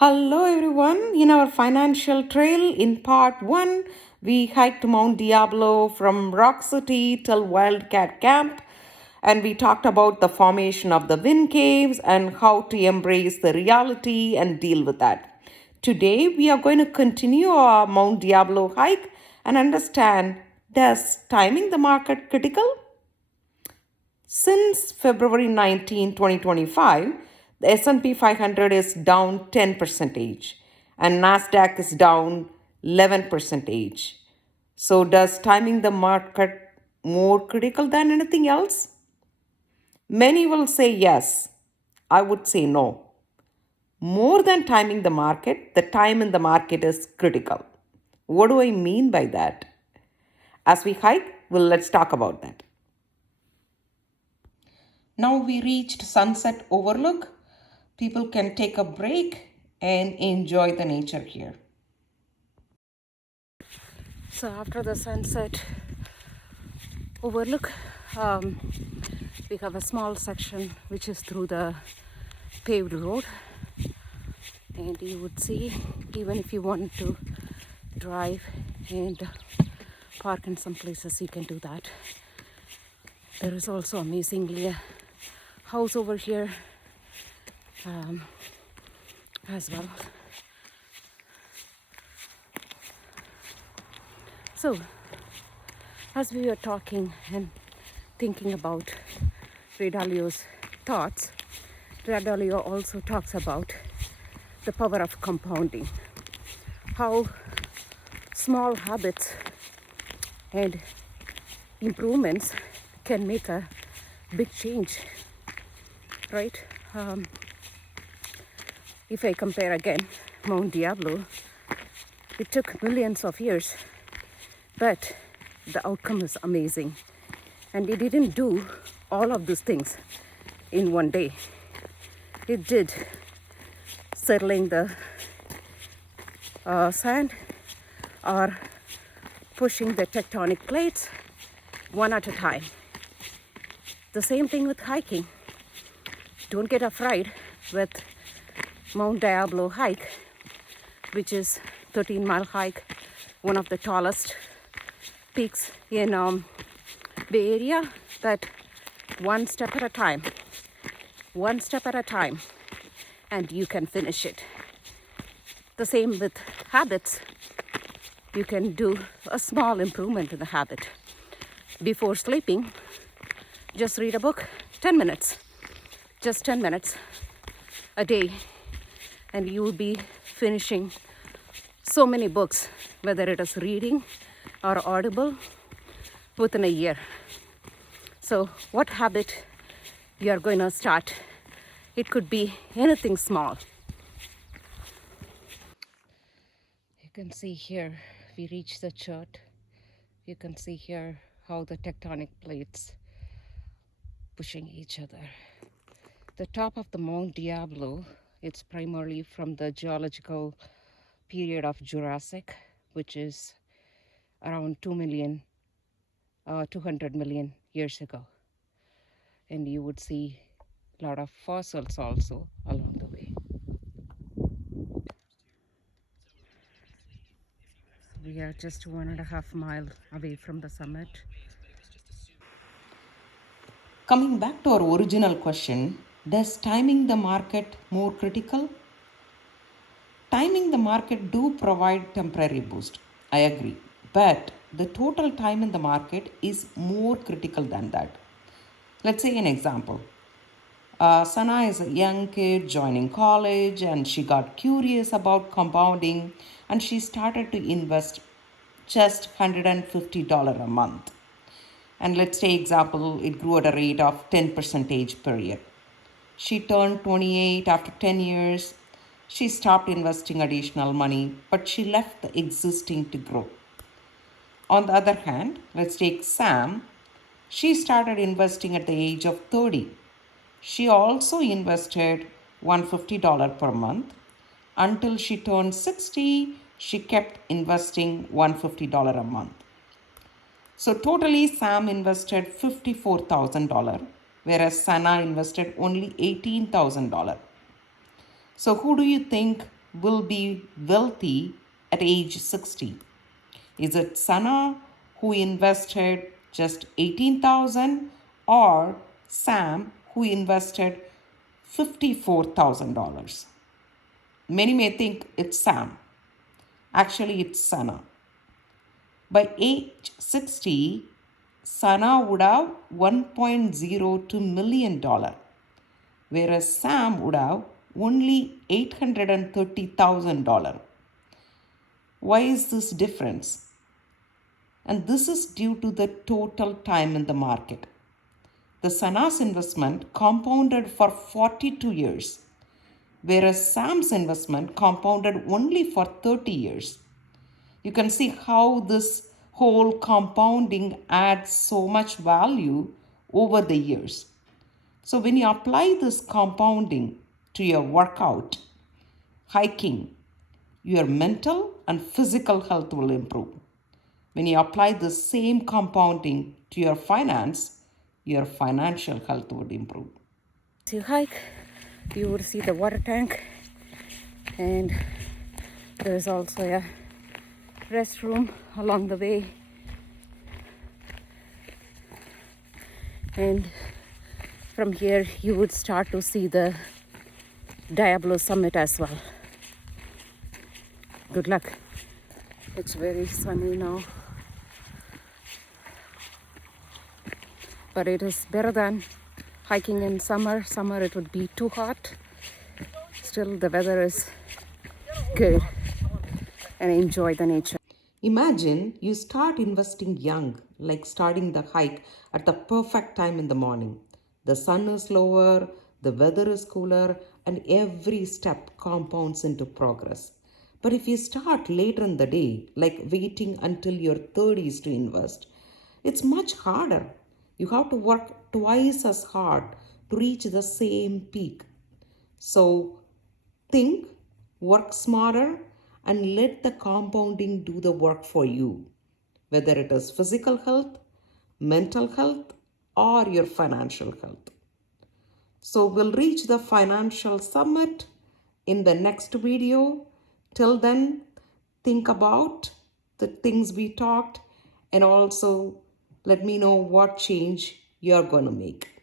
Hello, everyone. In our financial trail, in part one, we hiked Mount Diablo from Rock City till Wildcat Camp, and we talked about the formation of the wind caves and how to embrace the reality and deal with that. Today, we are going to continue our Mount Diablo hike and understand, does timing the market critical? Since February 19, 2025, the S&P 500 is down 10% and Nasdaq is down 11%. So does timing the market more critical than anything else? Many will say yes. I would say no. More than timing the market, the time in the market is critical. What do I mean by that? As we hike, well, let's talk about that. Now we reached Sunset Overlook. People can take a break and enjoy the nature here. So after the sunset overlook, um, we have a small section which is through the paved road, and you would see, even if you want to drive and park in some places, you can do that. There is also amazingly a house over here as well. So as we were talking and thinking about Ray Dalio's thoughts, Ray Dalio also talks about the power of compounding, how small habits and improvements can make a big change, right? If I compare again Mount Diablo, it took millions of years, but the outcome is amazing. And it didn't do all of these things in one day. It did settling the sand or pushing the tectonic plates one at a time. The same thing with hiking. Don't get afraid with Mount Diablo hike, which is 13-mile hike, one of the tallest peaks in Bay Area, but one step at a time, and you can finish it. The same with habits. You can do a small improvement in the habit. Before sleeping, just read a book, 10 minutes, just 10 minutes a day, and you will be finishing so many books, whether it is reading or audible, within a year. So what habit you are going to start? It could be anything small. You can see here, we reach the chart. You can see here how the tectonic plates pushing each other. The top of the Mount Diablo, it's primarily from the geological period of Jurassic, which is around 200 million years ago. And you would see a lot of fossils also along the way. We are just 1.5 miles away from the summit. Coming back to our original question, does timing the market more critical? Timing the market do provide temporary boost. I agree. But the total time in the market is more critical than that. Let's say an example. Sana is a young kid joining college and she got curious about compounding and she started to invest just $150 a month. And let's say example, it grew at a rate of 10% per year. She turned 28 after 10 years. She stopped investing additional money, but she left the existing to grow. On the other hand, let's take Sam. She started investing at the age of 30. She also invested $150 per month. Until she turned 60, she kept investing $150 a month. So totally, Sam invested $54,000, whereas Sana invested only $18,000. So who do you think will be wealthy at age 60? Is it Sana who invested just 18,000 or Sam who invested $54,000? Many may think it's Sam. Actually, it's Sana. By age 60, Sana would have $1.02 million, whereas Sam would have only $830,000. Why is this difference? And this is due to the total time in the market. The Sana's investment compounded for 42 years, whereas Sam's investment compounded only for 30 years. You can see how this whole compounding adds so much value over the years. So when you apply this compounding to your workout, hiking, your mental and physical health will improve. When you apply the same compounding to your finance, your financial health would improve. As you hike, you would see the water tank, and there is also a restroom along the way. And from here, you would start to see the Diablo Summit as well. Good luck. It's very sunny now, but it is better than hiking in summer. Summer it would be too hot. Still, the weather is good, and enjoy the nature. Imagine you start investing young, like starting the hike at the perfect time in the morning. The sun is lower, the weather is cooler, and every step compounds into progress. But if you start later in the day, like waiting until your 30s to invest, it's much harder. You have to work twice as hard to reach the same peak. So think, work smarter, and let the compounding do the work for you, whether it is physical health, mental health, or your financial health. So we'll reach the financial summit in the next video. Till then, think about the things we talked and also let me know what change you're going to make.